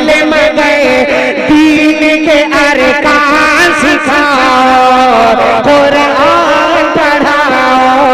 इल्म गए दीन के अरकान सिखाओ कुरान पढ़ाओ।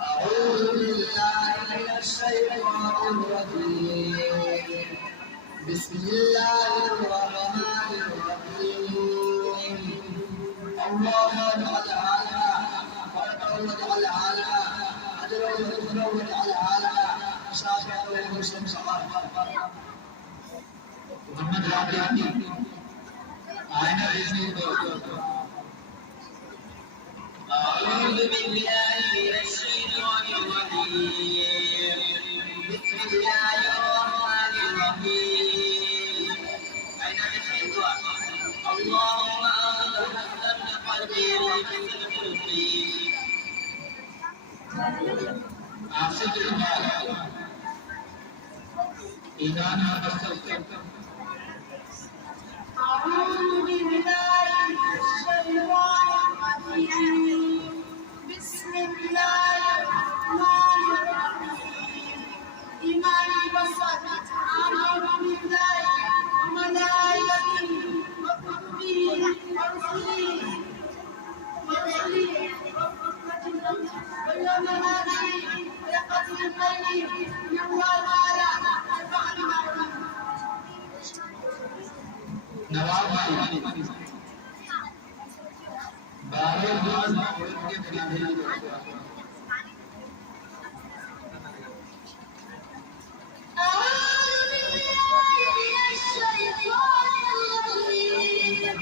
أعوذ بالله من الشيطان الرجيم بسم الله الرحمن الرحيم الله اجعل هذا فرقا واجعل هذا أجرا وذكرا واجعل هذا شافعا ومسلم سواء محمد رابعي آية أعوذ بالله من الشيطان الرجيم بسم الله الرحمن الرحيم أين الشيطان اللهم أنت حسبت قلبي وحسن قلبي أحسن المال إذا أنا أستغفرك أعوذ بالله من الشيطان الرجيم بسم الله الرحمن الرحيم إيماني بصدق آمن بالله وملائكته وكتبه ورسله واليوم الآخر ويقتل الخير من الله تعالى الفعل معروف नवाब भाई बारह बार के खिलाड़ी أعوذ بالله من الشيطان الرجيم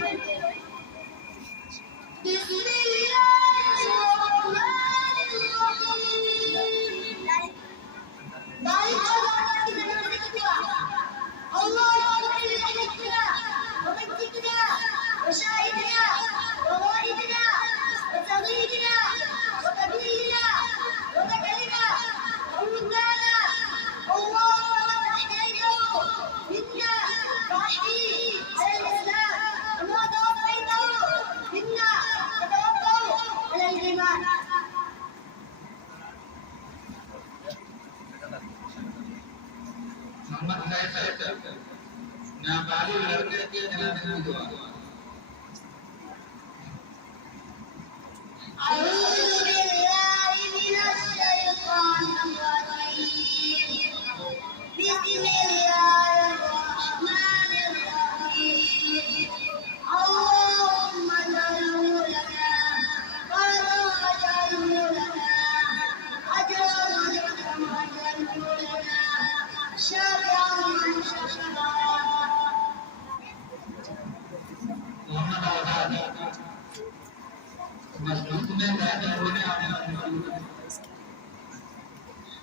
بسم الله الرحمن الرحيم الله يحيينا ومجدنا وشاهدنا ووالدنا وصغيرنا وكبيرنا وبدلنا ومدانا اللهم احييته منا واحييه على الاسلام وما توفيته منا فتوفه على الايمان मोहम्मद साहब नाबालिग लड़के के जनाने में दुआ أعوذ بالله من الشيطان الرجيم بسم الله الرحمن الرحيم اللهم اجعله لنا فرجا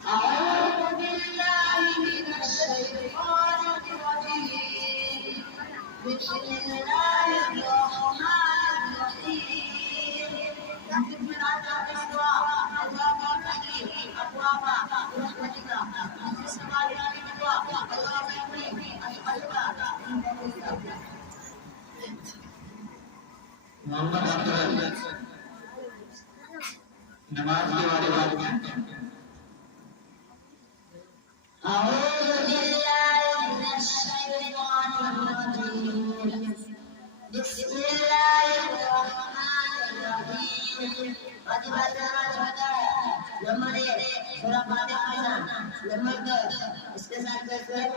أعوذ بالله من الشيطان الرجيم بسم الله الرحمن الرحيم نحن على الإسراء أبواب الخير أبواب رحمتك في السماء والأرض اللهم إني أسألك من فضلك मोहम्मद अख्तर नमाज के बारे में أعوذ بالله من الشيطان الرجيم بسم الله الرحمن الرحيم قد بدأت नंबर 1 सूरह फातिहा नंबर 2 इसके साथ सूरह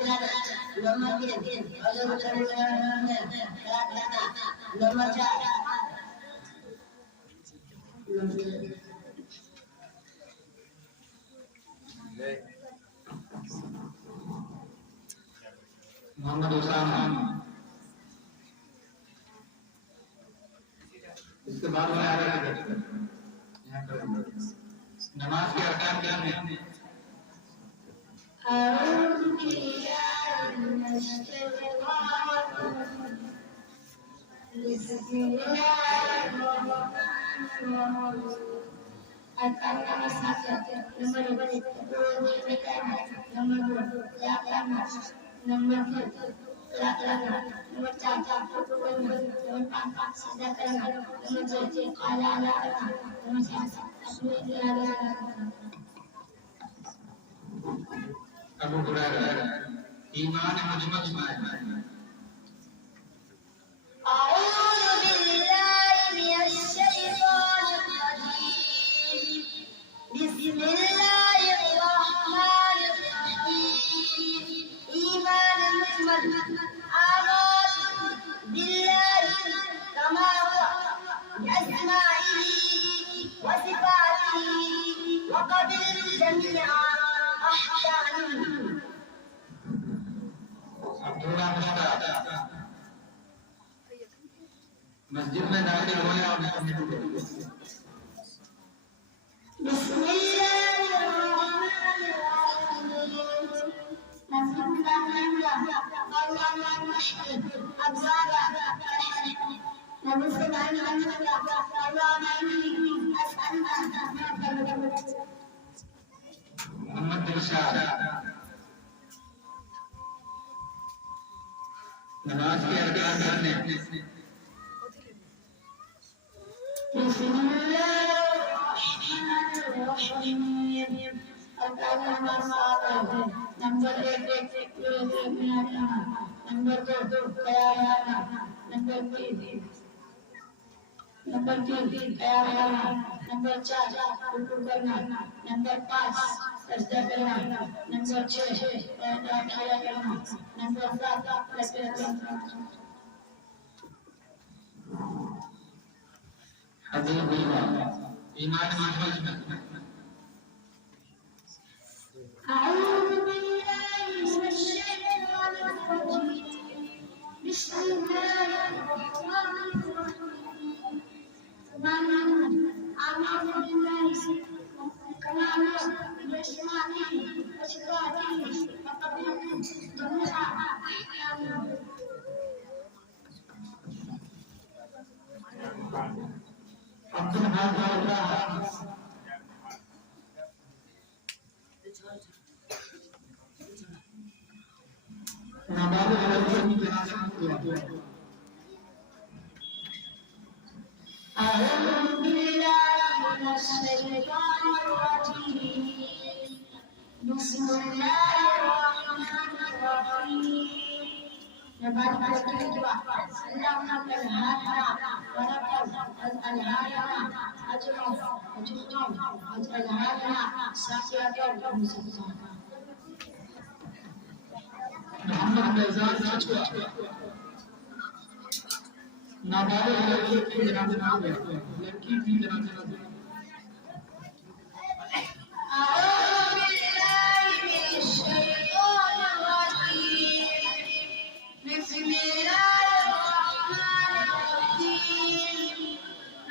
कुरान नंबर 3 अजर नंबर 4 मोहम्मद उसामा इसके बाद में आ रहा है नमाज के अरकान क्या हैं أعوذ بالله من الشيطان الرجيم بسم الله الرحمن الرحيم Al-Qamar Masjid nomor 1 nomor 2 Al-Qamar nomor 3 Al-Qamar nomor 4 nomor 5 Sedekah nomor 7 Al-Qamar nomor 6 Bismillahirrahmanirrahim अबू हुरैरा ईमान मुजमल सुनाए أعوذ بالله من الشيطان الرجيم بسم الله الرحمن الرحيم إيمان مجمل آمنت بالله كما هو بأسمائه وصفاته وقبل جميع أحكامه अब्दुल्लाह मुश्ताक मस्जिद में दाखिल हुए और بسم الله الرحمن الرحيم نسأل الله المشهد أبواب الحج نبصر عن الله اللهم إني أسألك ما فعلت मोहम्मद दिलशाद नमाज के अरकान करने بسم الله الرحمن الرحيم الكلام الصادق نمبر 1 نمبر 2 قيام نمبر 3 قيام नंबर 4 रुकू करना नंबर 5 सजदा करना नंबर 6 खड़ा करना नंबर 7 तकबीर करना हदीस ईमान मुजमल أعوذ بالله من الشيطان الرجيم بسم الله الرحمن الرحيم سبحان الله أعوذ بالله كما هو بأسمائه وصفاته وقبل جميع أحكامه अब्दुल हाफिज नमाज की जनाजा أعوذ بالله من الشيطان الرجيم بسم الله الرحمن الرحيم نبات الكتوى اللهم الهاها ورقب الهاها أجرم أجرم الهاها ساقية ومسكتة मोहम्मद फैजान सचवा नाबालिग लड़की की जनाजा लड़की की जनाजा أعوذ بالله من الشيطان الرجيم بسم الله الرحمن الرحيم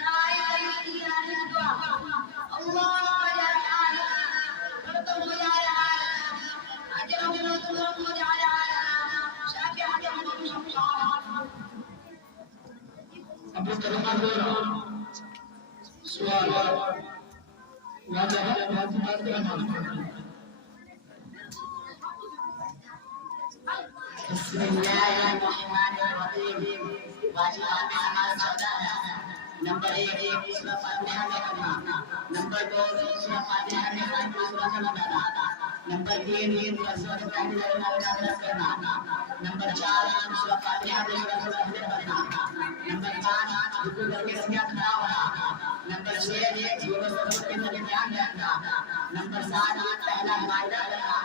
نعيم الكتاب اللهم बिस्मिल्लाहिर्रहमानिर्रहीम। वाजिबात नमाज 14 है। नंबर 1 सूरह फातिहा में पढ़ना। नंबर 2 सूरह फातिहा में फातिहा सूरह में पढ़ना। नंबर 3 सूरह पहले करना। नंबर 4 सूरह फातिहा में सूरह पहले पढ़ना। नंबर 5 रुकू करके रखिया खड़ा होना। नंबर 6 दोनों सदों के अंदर ध्यान रखना। नंबर 7 पहला मायदा करना।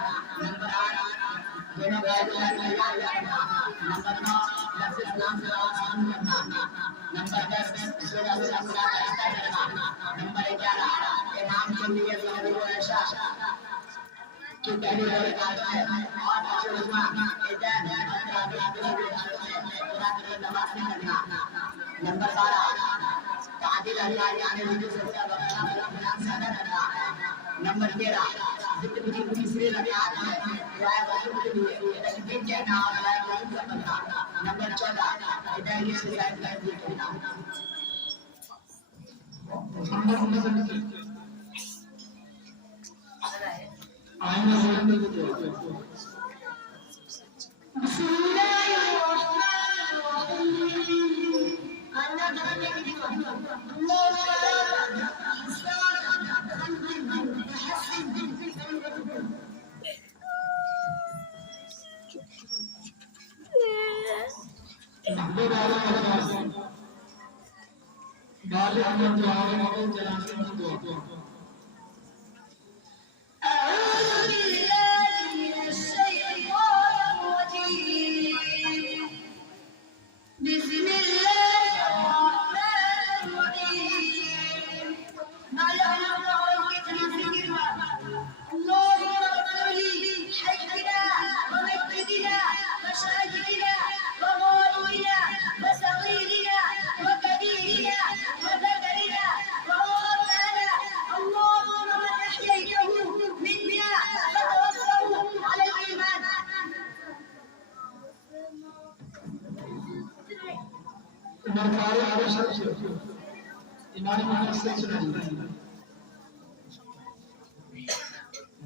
नंबर 8 दोनों गायब करना। नंबर 9 लफ्ज़ इस्लाम से आसान करना। नंबर 10 सूरह अल-बकरा का हिस्सा करना। नंबर 11 इमाम के लिए ज़रूरी ऐशा कि पहली रकात है और अशुमा इधर पूरा नमाज करना। नंबर 12 तादिल अल्लाह यानी वजू से बयान सादा करना। नंबर 13 जिक्र की तीसरी रकात है दुआ वजू के लिए तकबीर कहना और दुआ वजू का पढ़ना। नंबर 14 इधर ये सिजाद करना।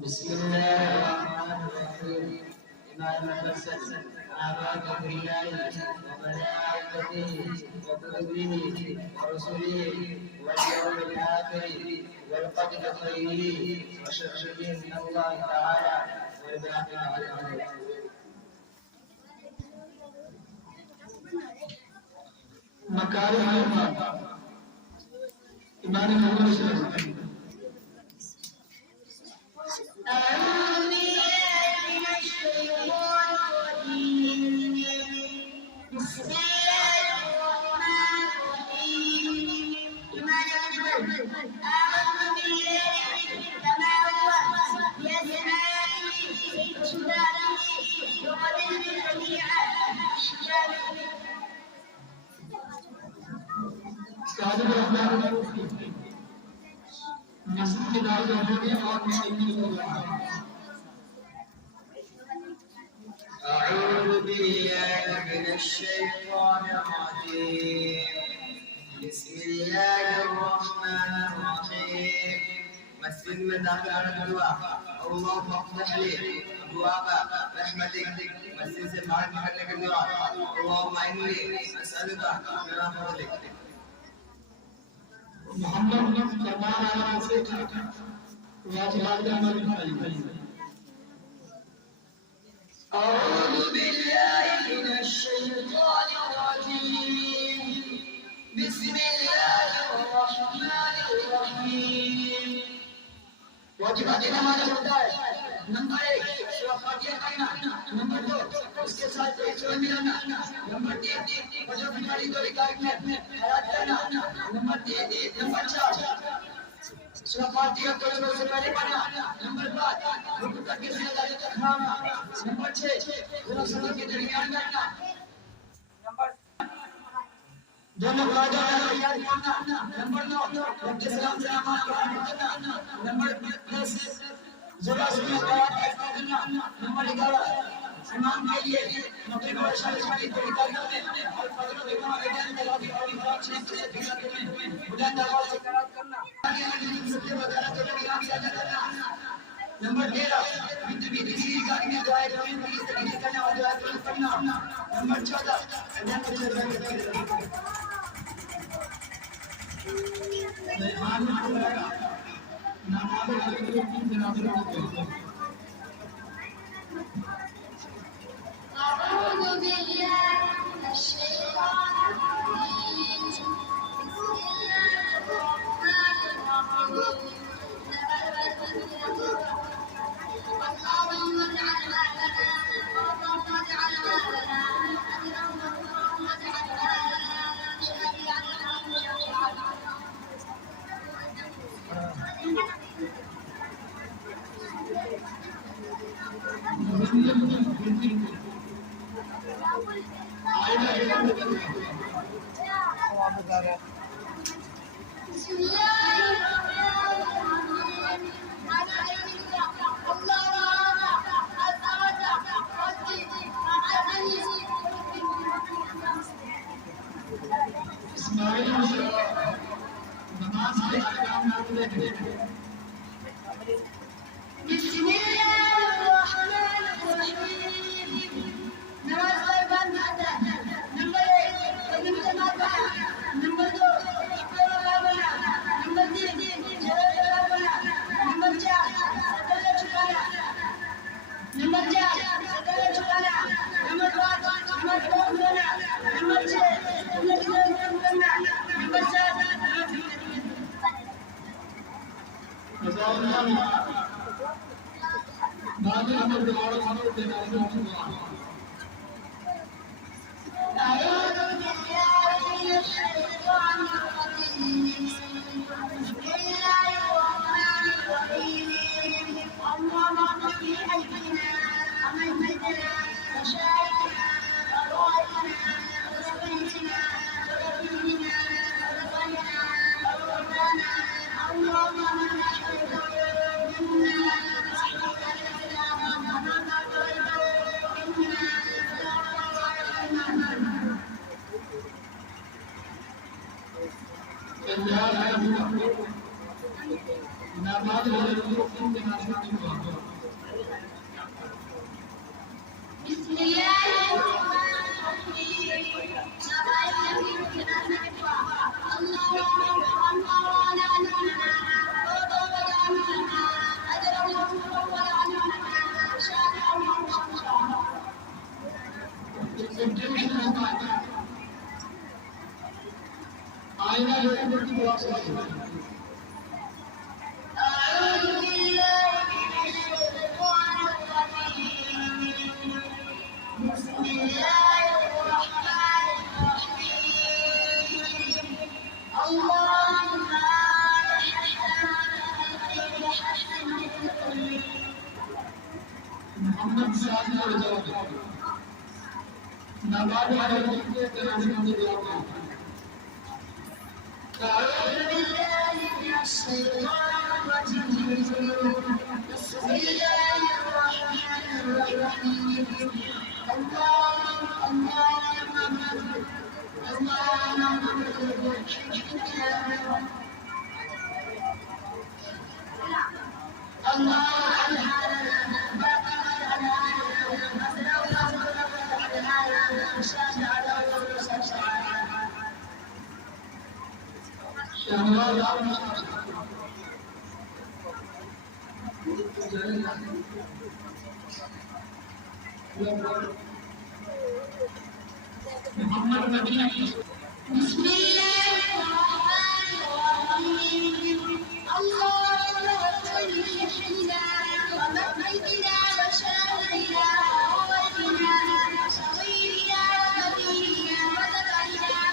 बिस्मिल्लाहिर्रहमानिर्रहीम। इमाम मुफस्सिल आमनु बिल्लाहि व मलाइकतिहि व कुतुबिहि व रुसुलिहि वल यawmil आखिर वल qadri खैरिहि व शर्रिहि मिन अल्लाह तआला व इब्राहिम। मकारिम इमाम मुफस्सिल أعوذ بالله من الشيطان الرجيم. بسم الله الرحمن الرحيم. مسجد में दाखिल होने के बाद अल्लाह अफ्तह ले अबवाब रहमतिक मस्जिद से बाहर निकलने के बाद अल्लाहुम्मा इन्नी असअलुका मिन फज़लिक। मोहम्मद सल्लल्लाहु अलैहि वसल्लम वाजिबात अमल करें। أعوذ بالله من الشيطان الرجيم. بسم الله الرحمن الرحيم. वाजिबात नमाज होता है। नंबर 1 सूरह फातिहा पढ़ना। नंबर 2 उसके साथ एक सूरह मिलाना। नंबर 3 फजर की पढ़ी दो रकात में खिलात करना। नंबर 4 सूरह फातिहा को शुरू से पहले पढ़ना। नंबर 5 रुकू करके सजदा तक खाना। नंबर 6 दोनों सजदों के दरमियान करना। नंबर दोनों कायदा याद करना। नंबर 9 रब्बे सलाम से नमाज पढ़ना। नंबर 10 ज़रा सुन्नत का करना। नंबर 11 इमाम के लिए नबी को शरीफ तरीका करने और फजर के इमाम के ज्ञान तलावी और इमाम से तरीका करने बुलंद आवाज से करात करना आगे आगे सबसे वगैरह के इमाम से करना। नंबर 13 बिंदु किसी गाड़ी में दुआ जमीन की तरीके करना और दुआ करना। नंबर 14 अजान को चलना करना मेहमान आएगा नमाज के तीन जनाजे होते हैं। أعوذ بالله من الشيطان الرجيم بسم الله الرحمن الرحيم اللهم اجعلها لنا اللهم اجعلها لنا أجرا اللهم اجعلها لنا شافعا شفيعا بسم الله الرحمن الرحيم इस्माइल नमाज के अहकाम नाज़िल हैं। بسم الله الرحمن الرحيم نماز قربان ماذا نمبر 1 نماز نمبر 2 نمبر 3 नंबर 4 सदर चुकाना नंबर 4 सदर चुकाना नंबर 5 नमाज को होना नंबर 6 नमाज को करना नंबर 7 नाज़िल अमल दिलाओ खानों के नाज़िल हुआ। أعوذ بالله من الشيطان الرجيم بسم الله الرحمن الرحيم اللهم اغفر لأيدينا وميتنا وشاهدنا ورواتنا وسفينتنا وكبيرنا ورفعنا وروضانا اللهم من أحبك منا أحبك الإسلام ومن أحبك منا नमाज तीन जनाजे हुआ। بسم الله الرحمن الرحيم أعوذ بالله من الشيطان الرجيم بسم الله الرحمن الرحيم اللهم मोहम्मद सल्लल्लाहु अलैहि वसल्लम नमाज वाले के जनाजे में दिया أعوذ بالله من الشيطان الرجيم بسم الله الرحمن الرحيم اللهم मोहम्मद नबी بسم الله الرحمن الرحيم اللهم اغفر لحينا وميتنا وشاهدنا وولدنا صغيرنا وكبيرنا وذكرنا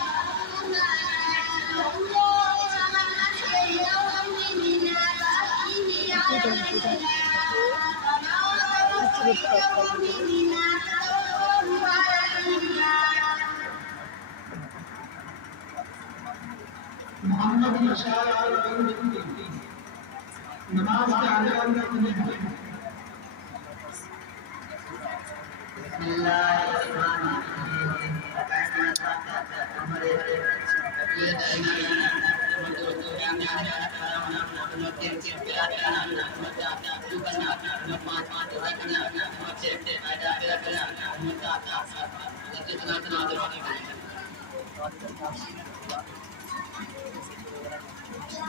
اللهم من احييناه منا فاحيه على الاسلام ومن توفيته منا فتوفه على الايمان मोहम्मद इशारा नमाज के आगे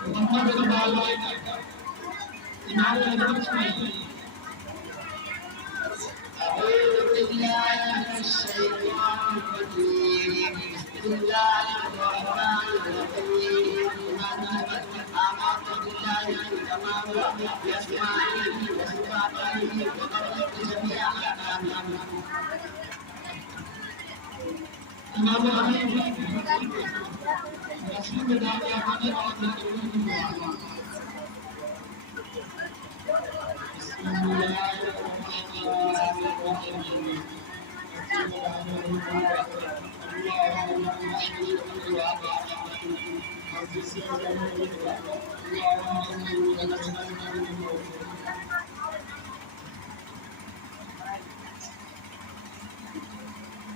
मोहम्मद इकबाल इमाम नबी أعوذ بالله من الشيطان الرجيم بسم الله الرحمن الرحيم آمنت بالله كما هو بأسمائه وصفاته وقبلت جميع أحكامه إمام الحبيب رسول الله صلى الله عليه وسلم بسم الله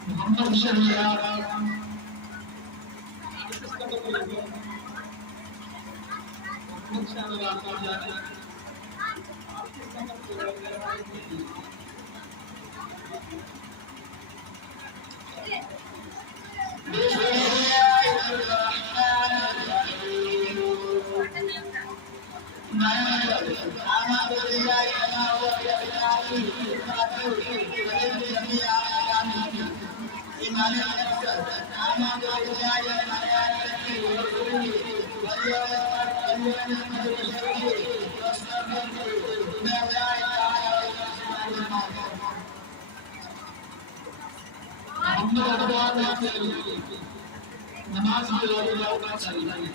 محمد شهيار محمد شهيار بسم الله الرحمن الرحيم آمنت بالله كما هو بأسمائه وقبلت جميع أحكامه إيمان النفس آمنت بالله وملائكته ورسله واليوم الآخر وشرعه واستغفرته من الله تعالى محمد अकबर नमाज के लोग चाहिए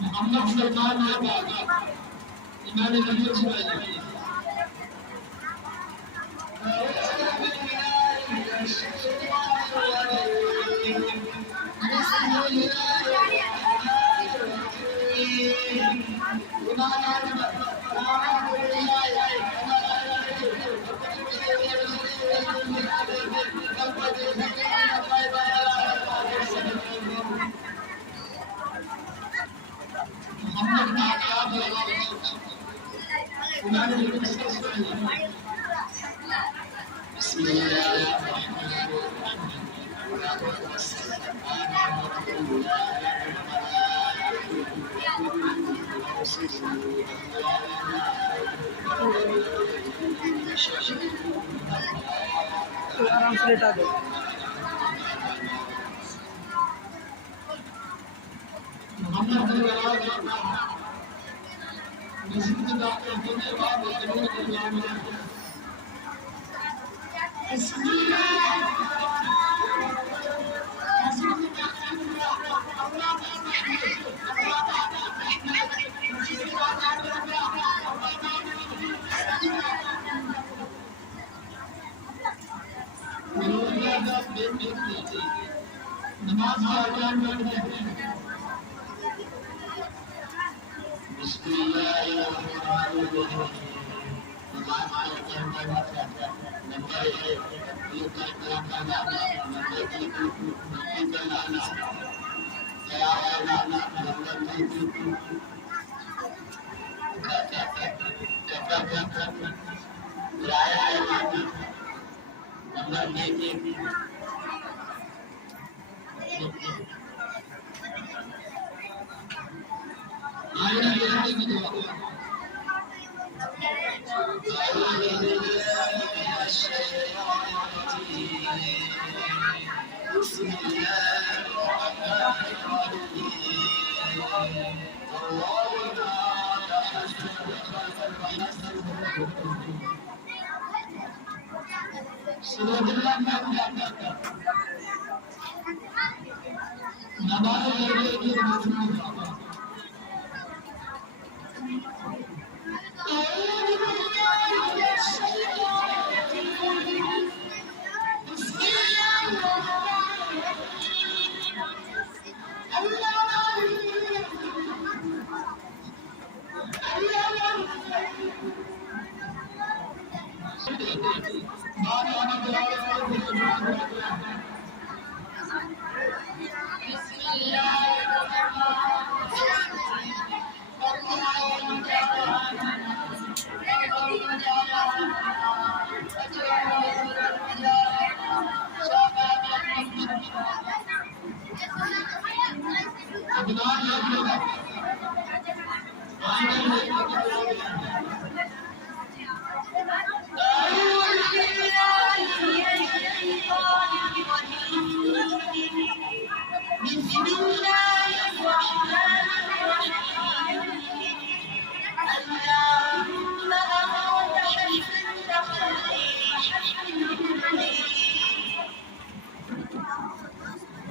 محمد سلمان إمام النبي بسم الله بسم الله الرحمن आराम से लेटा दो नमाज का अजान करते हैं बिस्मिल्लाहिर्रहमानिर्रहीम नमाज का अजान करते हैं नंबर 1 ये कलाम का नंबर 2 करना या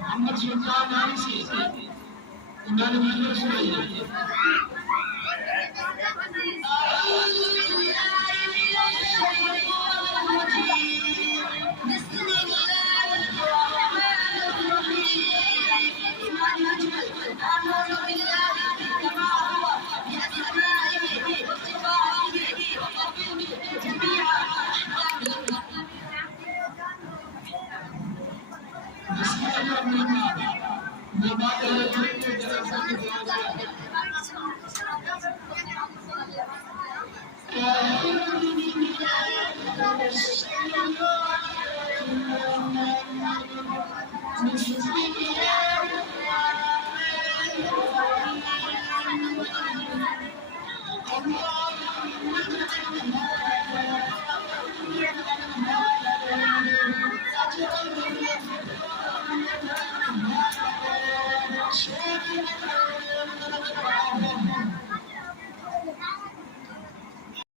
محمد سلطان عيسى إمام المسلمين بسم الله الرحمن الرحيم